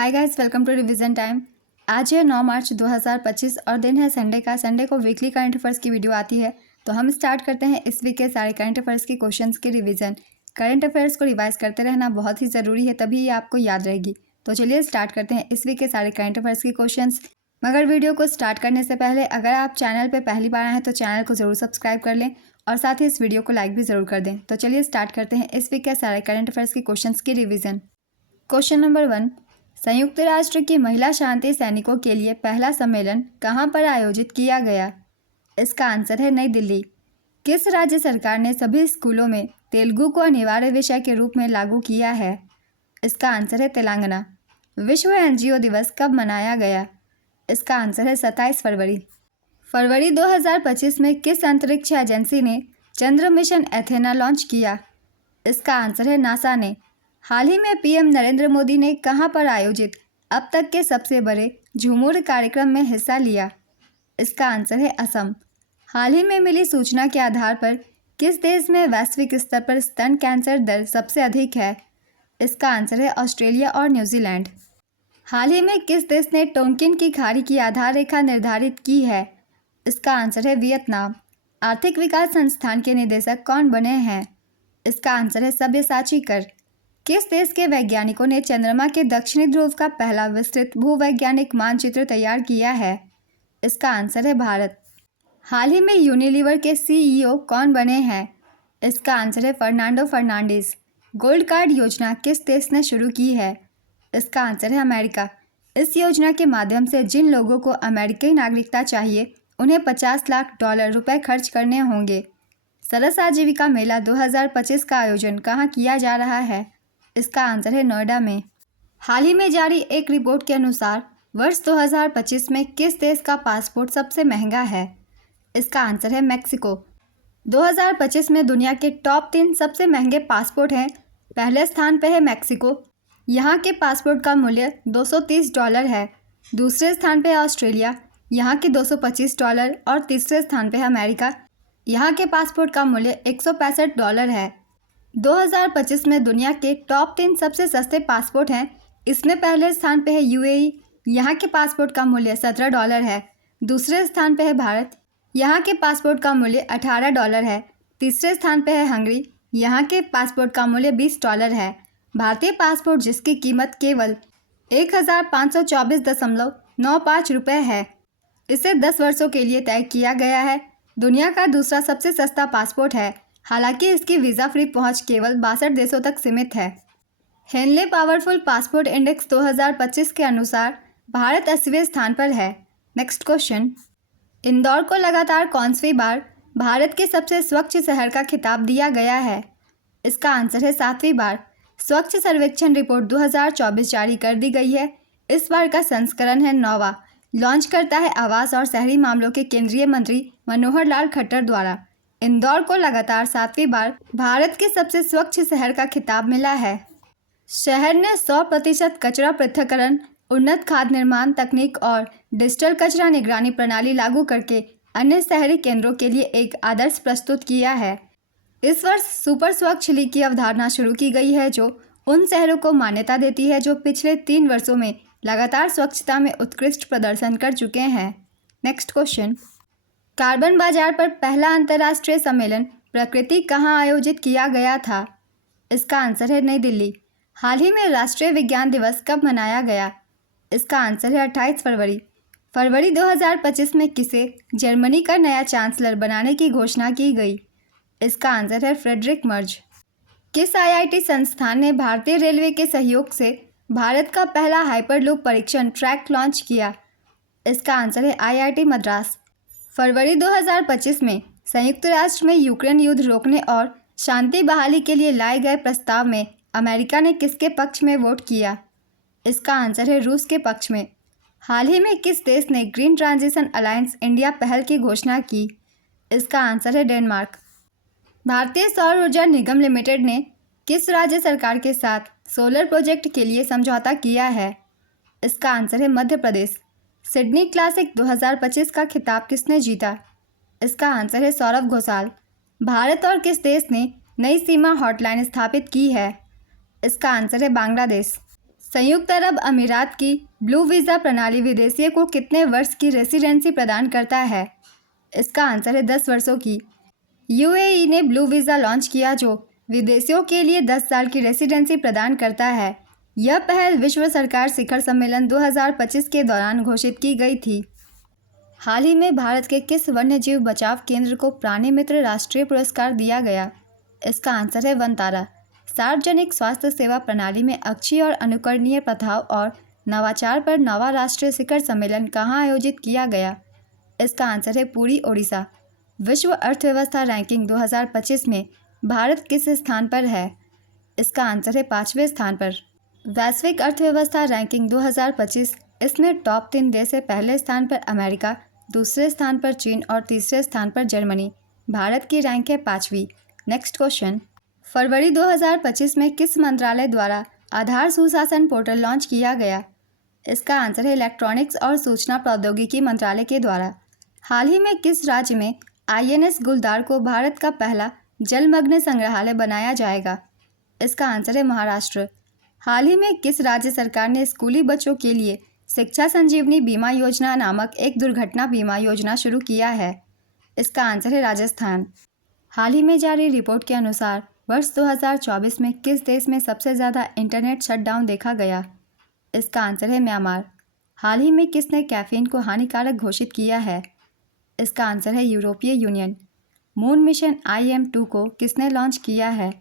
Hi guys, welcome to revision time. आज है 9 मार्च 2025 और दिन है संडे का। संडे को वीकली करंट अफेयर्स की वीडियो आती है, तो हम स्टार्ट करते हैं इस वीक के सारे करंट अफेयर्स के क्वेश्चंस की रिवीजन। करंट अफेयर्स को रिवाइज करते रहना बहुत ही ज़रूरी है, तभी ये आपको याद रहेगी। तो चलिए स्टार्ट करते हैं इस वीक के सारे करंट अफेयर्स के क्वेश्चंस। मगर वीडियो को स्टार्ट करने से पहले अगर आप चैनल पर पहली बार आए हैं तो चैनल को ज़रूर सब्सक्राइब कर लें और साथ ही इस वीडियो को लाइक भी ज़रूर कर दें। तो चलिए स्टार्ट करते हैं इस वीक के सारे करंट अफेयर्स के क्वेश्चंस की रिवीजन। क्वेश्चन नंबर 1, संयुक्त राष्ट्र की महिला शांति सैनिकों के लिए पहला सम्मेलन कहां पर आयोजित किया गया? इसका आंसर है नई दिल्ली। किस राज्य सरकार ने सभी स्कूलों में तेलुगु को अनिवार्य विषय के रूप में लागू किया है? इसका आंसर है तेलंगाना। विश्व एनजीओ दिवस कब मनाया गया? इसका आंसर है 27 फरवरी। फरवरी 2025 में किस अंतरिक्ष एजेंसी ने चंद्र मिशन एथेना लॉन्च किया? इसका आंसर है नासा ने। हाल ही में पीएम नरेंद्र मोदी ने कहां पर आयोजित अब तक के सबसे बड़े झूमर कार्यक्रम में हिस्सा लिया? इसका आंसर है असम। हाल ही में मिली सूचना के आधार पर किस देश में वैश्विक स्तर पर स्तन कैंसर दर सबसे अधिक है? इसका आंसर है ऑस्ट्रेलिया और न्यूजीलैंड। हाल ही में किस देश ने टोंकिन की खाड़ी की आधार रेखा निर्धारित की है? इसका आंसर है वियतनाम। आर्थिक विकास संस्थान के निदेशक कौन बने हैं? इसका आंसर है सब्यसाची कर। किस देश के वैज्ञानिकों ने चंद्रमा के दक्षिणी ध्रुव का पहला विस्तृत भूवैज्ञानिक मानचित्र तैयार किया है? इसका आंसर है भारत। हाल ही में यूनिलीवर के सीईओ कौन बने हैं? इसका आंसर है फर्नांडो फर्नांडिस। गोल्ड कार्ड योजना किस देश ने शुरू की है? इसका आंसर है अमेरिका। इस योजना के माध्यम से जिन लोगों को अमेरिकी नागरिकता चाहिए उन्हें $50 लाख खर्च करने होंगे। सरस आजीविका मेला 2025 का आयोजन कहाँ किया जा रहा है? इसका आंसर है नोएडा में। हाल ही में जारी एक रिपोर्ट के अनुसार वर्ष 2025 में किस देश का पासपोर्ट सबसे महंगा है? इसका आंसर है मैक्सिको। 2025 में दुनिया के टॉप 3 सबसे महंगे पासपोर्ट हैं। पहले स्थान पर है मैक्सिको, यहाँ के पासपोर्ट का मूल्य $230 है। दूसरे स्थान पर है ऑस्ट्रेलिया, यहाँ के $225 और तीसरे स्थान पर है अमेरिका, यहाँ के पासपोर्ट का मूल्य $165 है। 2025 में दुनिया के टॉप 3 सबसे सस्ते पासपोर्ट हैं। इसमें पहले स्थान पे है यूएई, यहाँ के पासपोर्ट का मूल्य $17 है। दूसरे स्थान पे है भारत, यहाँ के पासपोर्ट का मूल्य $18 है। तीसरे स्थान पे है हंगरी, यहाँ के पासपोर्ट का मूल्य $20 है। भारतीय पासपोर्ट जिसकी कीमत केवल 1524.95 रुपये है, इसे 10 वर्षों के लिए तय किया गया है। दुनिया का दूसरा सबसे सस्ता पासपोर्ट है, हालांकि इसकी वीज़ा फ्री पहुंच केवल 62 देशों तक सीमित है। हेनले पावरफुल पासपोर्ट इंडेक्स 2025 के अनुसार भारत 80वें स्थान पर है। नेक्स्ट क्वेश्चन, इंदौर को लगातार कौनसी बार भारत के सबसे स्वच्छ शहर का खिताब दिया गया है? इसका आंसर है 7वीं बार। स्वच्छ सर्वेक्षण रिपोर्ट 2024 जारी कर दी गई है। इस बार का संस्करण है 9वां। लॉन्च करता है आवास और शहरी मामलों के केंद्रीय मंत्री मनोहर लाल खट्टर द्वारा। इंदौर को लगातार 7वीं बार भारत के सबसे स्वच्छ शहर का खिताब मिला है। शहर ने 100% कचरा पृथक्करण, उन्नत खाद निर्माण तकनीक और डिजिटल कचरा निगरानी प्रणाली लागू करके अन्य शहरी केंद्रों के लिए एक आदर्श प्रस्तुत किया है। इस वर्ष सुपर स्वच्छ लीग की अवधारणा शुरू की गई है, जो उन शहरों को मान्यता देती है जो पिछले 3 वर्षों में लगातार स्वच्छता में उत्कृष्ट प्रदर्शन कर चुके हैं। नेक्स्ट क्वेश्चन, कार्बन बाजार पर पहला अंतर्राष्ट्रीय सम्मेलन प्रकृति कहाँ आयोजित किया गया था? इसका आंसर है नई दिल्ली। हाल ही में राष्ट्रीय विज्ञान दिवस कब मनाया गया? इसका आंसर है 28 फरवरी। फरवरी 2025 में किसे जर्मनी का नया चांसलर बनाने की घोषणा की गई? इसका आंसर है फ्रेडरिक मर्ज। किस आईआईटी संस्थान ने भारतीय रेलवे के सहयोग से भारत का पहला हाइपरलूप परीक्षण ट्रैक लॉन्च किया? इसका आंसर है आईआईटी मद्रास। फरवरी 2025 में संयुक्त राष्ट्र में यूक्रेन युद्ध रोकने और शांति बहाली के लिए लाए गए प्रस्ताव में अमेरिका ने किसके पक्ष में वोट किया? इसका आंसर है रूस के पक्ष में। हाल ही में किस देश ने ग्रीन ट्रांजिशन अलायंस इंडिया पहल की घोषणा की? इसका आंसर है डेनमार्क। भारतीय सौर ऊर्जा निगम लिमिटेड ने किस राज्य सरकार के साथ सोलर प्रोजेक्ट के लिए समझौता किया है? इसका आंसर है मध्य प्रदेश। सिडनी क्लासिक 2025 का खिताब किसने जीता? इसका आंसर है सौरव घोषाल। भारत और किस देश ने नई सीमा हॉटलाइन स्थापित की है? इसका आंसर है बांग्लादेश। संयुक्त अरब अमीरात की ब्लू वीज़ा प्रणाली विदेशियों को कितने वर्ष की रेसिडेंसी प्रदान करता है? इसका आंसर है 10 वर्षों की। यूएई ने ब्लू वीज़ा लॉन्च किया जो विदेशियों के लिए 10 साल की रेसिडेंसी प्रदान करता है। यह पहल विश्व सरकार शिखर सम्मेलन 2025 के दौरान घोषित की गई थी। हाल ही में भारत के किस वन्यजीव बचाव केंद्र को प्राणी मित्र राष्ट्रीय पुरस्कार दिया गया? इसका आंसर है वनतारा। सार्वजनिक स्वास्थ्य सेवा प्रणाली में अच्छी और अनुकरणीय प्रथाओं और नवाचार पर 9वां राष्ट्रीय शिखर सम्मेलन कहाँ आयोजित किया गया? इसका आंसर है पुरी, ओडिशा। विश्व अर्थव्यवस्था रैंकिंग 2025 में भारत किस स्थान पर है? इसका आंसर है 5वें स्थान पर। वैश्विक अर्थव्यवस्था रैंकिंग 2025, इसमें टॉप 3 देश है। पहले स्थान पर अमेरिका, दूसरे स्थान पर चीन और तीसरे स्थान पर जर्मनी। भारत की रैंक है 5वीं। नेक्स्ट क्वेश्चन, फरवरी 2025 में किस मंत्रालय द्वारा आधार सुशासन पोर्टल लॉन्च किया गया? इसका आंसर है इलेक्ट्रॉनिक्स और सूचना प्रौद्योगिकी मंत्रालय के द्वारा। हाल ही में किस राज्य में आईएनएस गुलदार को भारत का पहला जलमग्न संग्रहालय बनाया जाएगा? इसका आंसर है महाराष्ट्र। हाल ही में किस राज्य सरकार ने स्कूली बच्चों के लिए शिक्षा संजीवनी बीमा योजना नामक एक दुर्घटना बीमा योजना शुरू किया है? इसका आंसर है राजस्थान। हाल ही में जारी रिपोर्ट के अनुसार वर्ष 2024 में किस देश में सबसे ज़्यादा इंटरनेट शटडाउन देखा गया? इसका आंसर है म्यांमार। हाल ही में किसने कैफीन को हानिकारक घोषित किया है? इसका आंसर है यूरोपीय यूनियन। मून मिशन IM-2 को किसने लॉन्च किया है?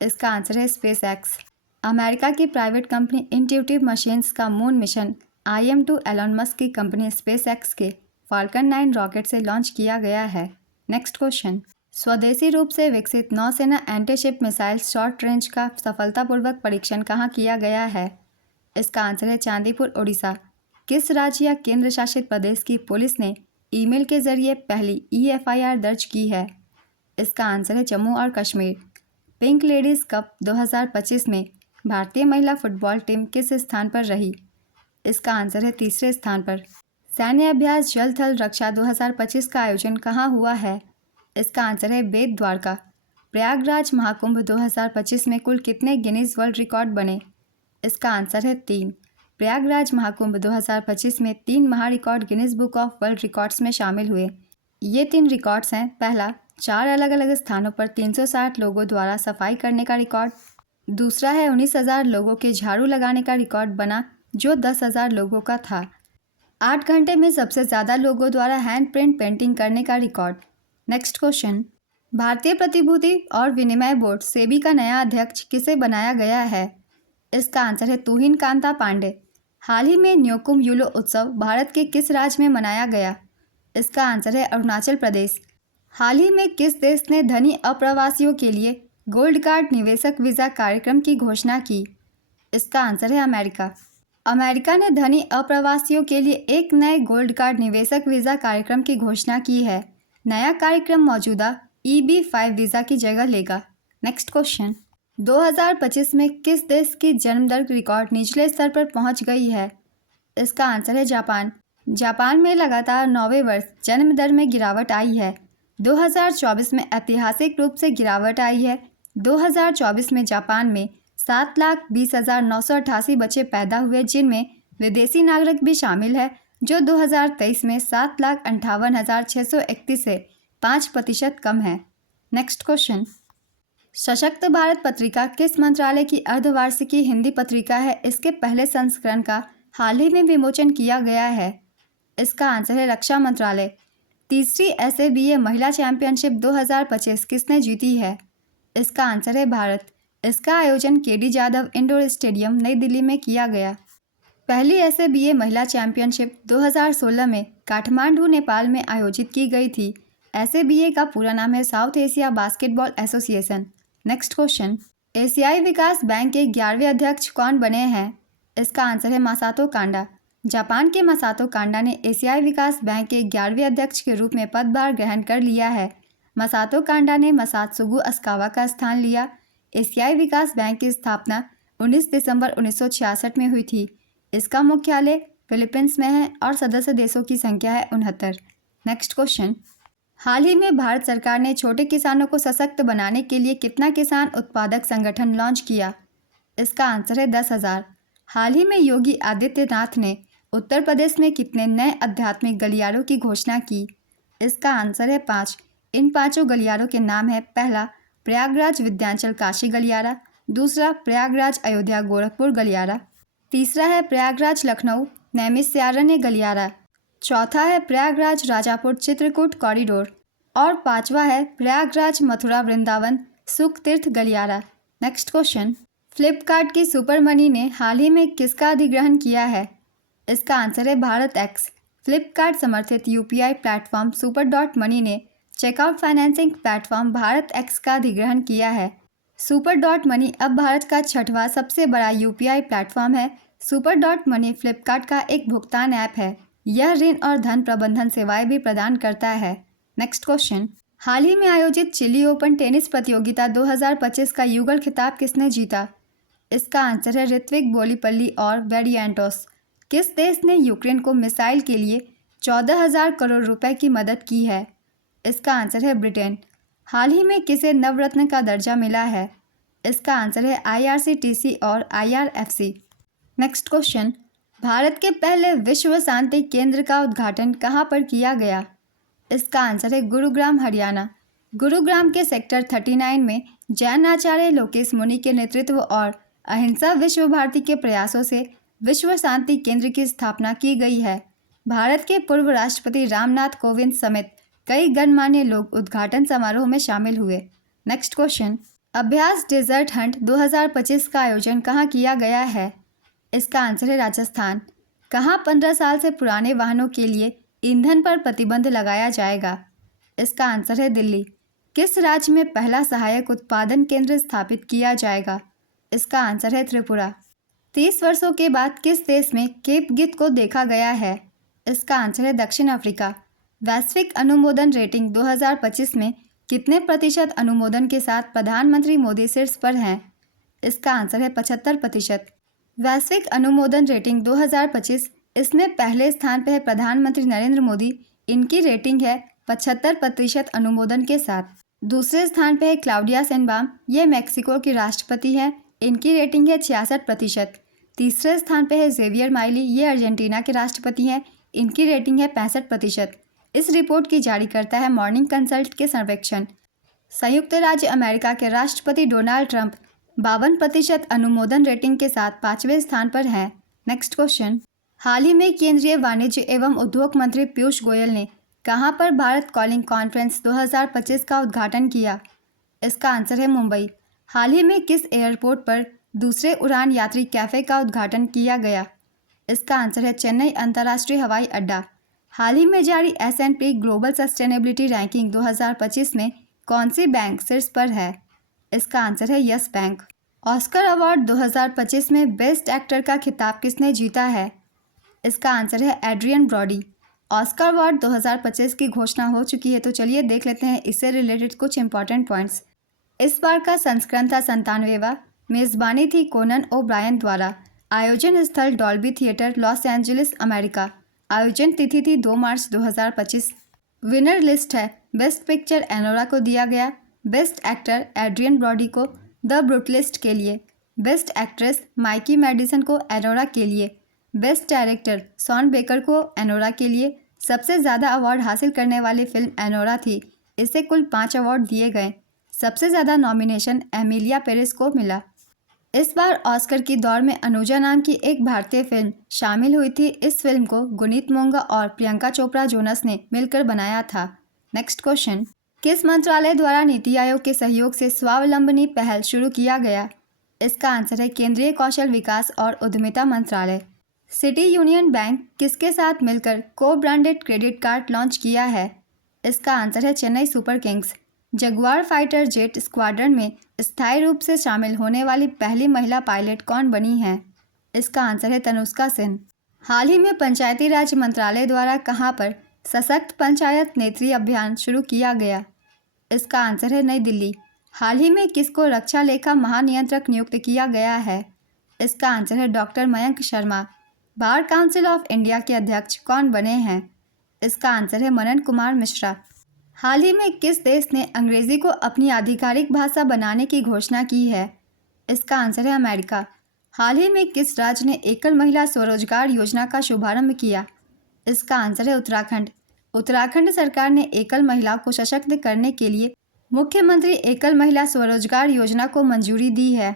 इसका आंसर है स्पेस एक्स। अमेरिका की प्राइवेट कंपनी इंट्यूटिव मशीन्स का moon mission IM-2 Elon Musk की कंपनी स्पेस एक्स के फाल्कन 9 रॉकेट से लॉन्च किया गया है। नेक्स्ट क्वेश्चन, स्वदेशी रूप से विकसित नौसेना एंटीशिप मिसाइल शॉर्ट रेंज का सफलतापूर्वक परीक्षण कहाँ किया गया है? इसका आंसर है चांदीपुर, ओडिशा। किस राज्य या केंद्र शासित प्रदेश की पुलिस ने ईमेल के जरिए पहली EFIR दर्ज की है? इसका आंसर है जम्मू और कश्मीर। पिंक लेडीज़ कप 2025 में भारतीय महिला फुटबॉल टीम किस स्थान पर रही? इसका आंसर है तीसरे स्थान पर। सैन्य अभ्यास जल थल रक्षा 2025 का आयोजन कहाँ हुआ है? इसका आंसर है बेट द्वारका। प्रयागराज महाकुंभ 2025 में कुल कितने गिनीज वर्ल्ड रिकॉर्ड बने? इसका आंसर है 3। प्रयागराज महाकुंभ 2025 में 3 महारिकॉर्ड Guinness book of world records में शामिल हुए। ये 3 रिकॉर्ड्स हैं। पहला, 4 अलग अलग स्थानों पर 360 लोगों द्वारा सफाई करने का रिकॉर्ड। दूसरा है 19,000 लोगों के झाड़ू लगाने का रिकॉर्ड बना जो 10,000 लोगों का था। 8 घंटे में सबसे ज़्यादा लोगों द्वारा हैंड प्रिंट पेंटिंग करने का रिकॉर्ड। नेक्स्ट क्वेश्चन, भारतीय प्रतिभूति और विनिमय बोर्ड सेबी का नया अध्यक्ष किसे बनाया गया है? इसका आंसर है तुहिन कांता पांडे। हाल ही में न्योकुम यूलो उत्सव भारत के किस राज्य में मनाया गया? इसका आंसर है अरुणाचल प्रदेश। हाल ही में किस देश ने धनी अप्रवासियों के लिए गोल्ड कार्ड निवेशक वीज़ा कार्यक्रम की घोषणा की? इसका आंसर है अमेरिका। अमेरिका ने धनी अप्रवासियों के लिए एक नए गोल्ड कार्ड निवेशक वीज़ा कार्यक्रम की घोषणा की है। नया कार्यक्रम मौजूदा EB-5 वीज़ा की जगह लेगा। नेक्स्ट क्वेश्चन, 2025 में किस देश की जन्म दर रिकॉर्ड निचले स्तर पर पहुंच गई है? इसका आंसर है जापान। जापान में लगातार 9वें वर्ष जन्म दर में गिरावट आई है। 2024 में ऐतिहासिक रूप से गिरावट आई है। 2024 में जापान में 7,20,988 बच्चे पैदा हुए जिनमें विदेशी नागरिक भी शामिल है जो 2023 में 7,58,631 से 5% कम है। नेक्स्ट क्वेश्चन, सशक्त भारत पत्रिका किस मंत्रालय की अर्धवार्षिकी हिंदी पत्रिका है? इसके पहले संस्करण का हाल ही में विमोचन किया गया है। इसका आंसर है रक्षा मंत्रालय। तीसरी SABA महिला चैंपियनशिप 2025 किसने जीती है? इसका आंसर है भारत। इसका आयोजन KD जाधव इंडोर स्टेडियम नई दिल्ली में किया गया। पहली SABA महिला चैंपियनशिप 2016 में काठमांडू, नेपाल में आयोजित की गई थी। SABA का पूरा नाम है south Asia basketball association. Next question, एशियाई विकास बैंक के 11वें अध्यक्ष कौन बने हैं? इसका आंसर है मासातो कांडा। जापान के मासातो कांडा ने एशियाई विकास बैंक के 11वें अध्यक्ष के रूप में पदभार ग्रहण कर लिया है। मासातो कांडा ने मसात्सुगु अस्कावा का स्थान लिया। एशियाई विकास बैंक की स्थापना 19 दिसंबर 1966 में हुई थी। इसका मुख्यालय फिलीपींस में है और सदस्य देशों की संख्या है 69। नेक्स्ट क्वेश्चन, हाल ही में भारत सरकार ने छोटे किसानों को सशक्त बनाने के लिए कितना किसान उत्पादक संगठन लॉन्च किया? इसका आंसर है 10,000। हाल ही में योगी आदित्यनाथ ने उत्तर प्रदेश में कितने नए आध्यात्मिक गलियारों की घोषणा की? इसका आंसर है 5। इन 5 गलियारों के नाम है, पहला प्रयागराज विंध्याचल काशी गलियारा, दूसरा प्रयागराज अयोध्या गोरखपुर गलियारा, तीसरा है प्रयागराज लखनऊ नैमिषारण्य गलियारा, चौथा है प्रयागराज राजापुर चित्रकूट कॉरिडोर और पांचवा है प्रयागराज मथुरा वृंदावन सुख तीर्थ गलियारा। नेक्स्ट क्वेश्चन, फ्लिपकार्ट की सुपर मनी ने हाल ही में किसका अधिग्रहण किया है? इसका आंसर है भारत एक्स। फ्लिपकार्ट समर्थित UPI platform super dot money ने checkout financing platform Bharat X का अधिग्रहण किया है। सुपर डॉट मनी अब भारत का 6वां सबसे बड़ा यूपीआई प्लेटफॉर्म है। सुपर डॉट मनी फ्लिपकार्ट का एक भुगतान ऐप है। यह ऋण और धन प्रबंधन सेवाएं भी प्रदान करता है। नेक्स्ट क्वेश्चन, हाल ही में आयोजित चिली ओपन टेनिस प्रतियोगिता 2025 का युगल खिताब किसने जीता? इसका आंसर है ऋत्विक बोलीपल्ली और वेरिएंटोस। किस देश ने यूक्रेन को मिसाइल के लिए 14,000 करोड़ रुपए की मदद की है? इसका आंसर है ब्रिटेन। हाल ही में किसे नवरत्न का दर्जा मिला है? इसका आंसर है IRCTC और IRFC। नेक्स्ट क्वेश्चन, भारत के पहले विश्व शांति केंद्र का उद्घाटन कहाँ पर किया गया? इसका आंसर है गुरुग्राम हरियाणा। गुरुग्राम के सेक्टर 39 में जैन आचार्य लोकेश मुनि के नेतृत्व और अहिंसा विश्व भारती के प्रयासों से विश्व शांति केंद्र की स्थापना की गई है। भारत के पूर्व राष्ट्रपति रामनाथ कोविंद समेत कई गणमान्य लोग उद्घाटन समारोह में शामिल हुए। नेक्स्ट क्वेश्चन, अभ्यास डेजर्ट हंट 2025 का आयोजन कहाँ किया गया है? इसका आंसर है राजस्थान। कहाँ 15 साल से पुराने वाहनों के लिए ईंधन पर प्रतिबंध लगाया जाएगा? इसका आंसर है दिल्ली। किस राज्य में पहला सहायक उत्पादन केंद्र स्थापित किया जाएगा? इसका आंसर है त्रिपुरा। 30 वर्षों के बाद किस देश में केप गिद्ध को देखा गया है? इसका आंसर है दक्षिण अफ्रीका। वैश्विक अनुमोदन रेटिंग 2025 में कितने प्रतिशत अनुमोदन के साथ प्रधानमंत्री मोदी शीर्ष पर हैं? इसका आंसर है 75%। वैश्विक अनुमोदन रेटिंग 2025, इसमें पहले स्थान पर है प्रधानमंत्री नरेंद्र मोदी। इनकी रेटिंग है 75% अनुमोदन के साथ। दूसरे स्थान पर है क्लाउडिया शेनबाम, ये मैक्सिको की राष्ट्रपति हैं। इनकी रेटिंग है 66%। तीसरे स्थान पर है जेवियर माइली, ये अर्जेंटीना के राष्ट्रपति हैं। इनकी रेटिंग है 65%। इस रिपोर्ट की जारी करता है मॉर्निंग कंसल्ट के सर्वेक्षण। संयुक्त राज्य अमेरिका के राष्ट्रपति डोनाल्ड ट्रंप 52% अनुमोदन रेटिंग के साथ 5वें स्थान पर हैं। नेक्स्ट क्वेश्चन, हाल ही में केंद्रीय वाणिज्य एवं उद्योग मंत्री पीयूष गोयल ने कहां पर भारत कॉलिंग कॉन्फ्रेंस 2025 का उद्घाटन किया? इसका आंसर है मुंबई। हाल ही में किस एयरपोर्ट पर दूसरे उड़ान यात्री कैफ़े का उद्घाटन किया गया? इसका आंसर है चेन्नई अंतर्राष्ट्रीय हवाई अड्डा। हाल ही में जारी S&P ग्लोबल सस्टेनेबिलिटी रैंकिंग 2025 में कौन सी बैंक शीर्ष पर है? इसका आंसर है यस बैंक। ऑस्कर अवार्ड 2025 में बेस्ट एक्टर का खिताब किसने जीता है? इसका आंसर है एड्रियन ब्रॉडी। ऑस्कर अवार्ड 2025 की घोषणा हो चुकी है, तो चलिए देख लेते हैं इससे रिलेटेड कुछ इंपॉर्टेंट पॉइंट्स। इस बार का संस्करण था 97वां। मेज़बानी थी कोनन ओब्रायन द्वारा। आयोजन स्थल Dolby theatre, Los Angeles, America. आयोजन तिथि थी 2 मार्च 2025। विनर लिस्ट है। बेस्ट पिक्चर एनोरा को दिया गया। बेस्ट एक्टर एड्रियन ब्रॉडी को द ब्रूटलिस्ट के लिए। बेस्ट एक्ट्रेस माइकी मैडिसन को एनोरा के लिए। बेस्ट डायरेक्टर शॉन बेकर को एनोरा के लिए। सबसे ज़्यादा अवार्ड हासिल करने वाली फिल्म एनोरा थी। इसे कुल 5 अवार्ड दिए गए। सबसे ज़्यादा नॉमिनेशन एमिलिया पेरिस को मिला। इस बार ऑस्कर की दौड़ में अनुजा नाम की एक भारतीय फिल्म शामिल हुई थी। इस फिल्म को गुनीत मोंगा और प्रियंका चोपड़ा जोनस ने मिलकर बनाया था। नेक्स्ट क्वेश्चन, किस मंत्रालय द्वारा नीति आयोग के सहयोग से स्वावलंबनी पहल शुरू किया गया? इसका आंसर है केंद्रीय कौशल विकास और उद्यमिता मंत्रालय। सिटी यूनियन बैंक किसके साथ मिलकर को ब्रांडेड क्रेडिट कार्ड लॉन्च किया है? इसका आंसर है Chennai super Kings. Jaguar fighter jet squadron में स्थायी रूप से शामिल होने वाली पहली महिला पायलट कौन बनी है? इसका आंसर है तनुष्का सेन। हाल ही में पंचायती राज मंत्रालय द्वारा कहां पर सशक्त पंचायत नेत्री अभियान शुरू किया गया? इसका आंसर है नई दिल्ली। हाल ही में किसको रक्षा लेखा महानियंत्रक नियुक्त किया गया है? इसका आंसर है doctor Mayank Sharma. Bar council of India के अध्यक्ष कौन बने हैं? इसका आंसर है मनन कुमार मिश्रा। हाल ही में किस देश ने अंग्रेजी को अपनी आधिकारिक भाषा बनाने की घोषणा की है? इसका आंसर है अमेरिका। हाल ही में किस राज्य ने एकल महिला स्वरोजगार योजना का शुभारंभ किया? इसका आंसर है उत्तराखंड। उत्तराखंड सरकार ने एकल महिला को सशक्त करने के लिए मुख्यमंत्री एकल महिला स्वरोजगार योजना को मंजूरी दी है।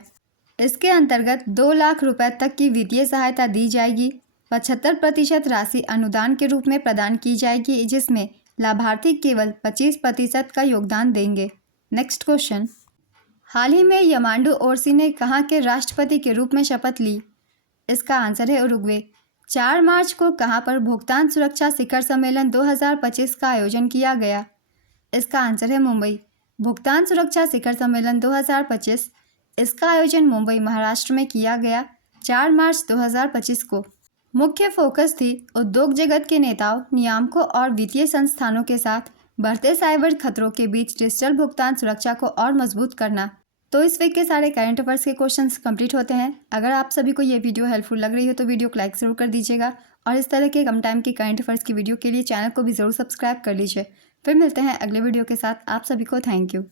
इसके अंतर्गत 2 लाख रुपए तक की वित्तीय सहायता दी जाएगी। 75% राशि अनुदान के रूप में प्रदान की जाएगी, जिसमें लाभार्थी केवल 25% का योगदान देंगे। नेक्स्ट क्वेश्चन, हाल ही में यमांडू ओरसी ने कहाँ के राष्ट्रपति के रूप में शपथ ली? इसका आंसर है उरुग्वे। 4 मार्च को कहाँ पर भुगतान सुरक्षा शिखर सम्मेलन 2025 का आयोजन किया गया? इसका आंसर है मुंबई। भुगतान सुरक्षा शिखर सम्मेलन 2025, इसका आयोजन मुंबई महाराष्ट्र में किया गया 4 मार्च 2025 को। मुख्य फोकस थी उद्योग जगत के नेताओं, नियामकों और वित्तीय संस्थानों के साथ बढ़ते साइबर खतरों के बीच डिजिटल भुगतान सुरक्षा को और मजबूत करना। तो इस वीक के सारे करंट अफेयर्स के क्वेश्चंस कंप्लीट होते हैं। अगर आप सभी को ये वीडियो हेल्पफुल लग रही हो तो वीडियो को लाइक ज़रूर कर दीजिएगा और इस तरह के कम टाइम की करंट अफेयर्स की वीडियो के लिए चैनल को भी ज़रूर सब्सक्राइब कर लीजिए। फिर मिलते हैं अगले वीडियो के साथ। आप सभी को थैंक यू।